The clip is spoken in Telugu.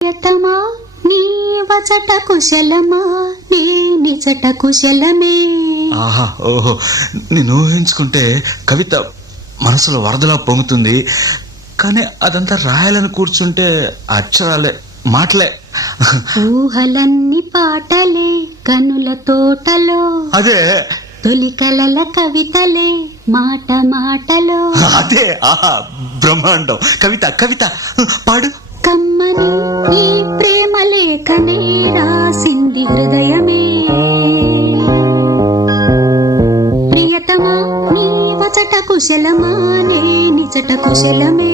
ప్రియతమా నీ వచట కుశలమా నీ నిజట కుశలమే. ఆహా ఓహో, నేను ఊహించుకుంటే కవిత మనసులో వరదలా పొంగుతుంది. కానీ అదంతా రాయాలని కూర్చుంటే అక్షరాలే, మాటలే. ఊహలన్నీ పాటలే కనుల తోటలో, అదే తొలి కలల కవితలే మాట మాటలో. అదే ఆహా బ్రహ్మాండం. కవిత కవిత పాడు. కమ్మని ఈ ప్రేమ లేఖనే రాసింది హృదయమే. ప్రియతమా నీ వచట కుశలమా నే నిజట కుశలమే.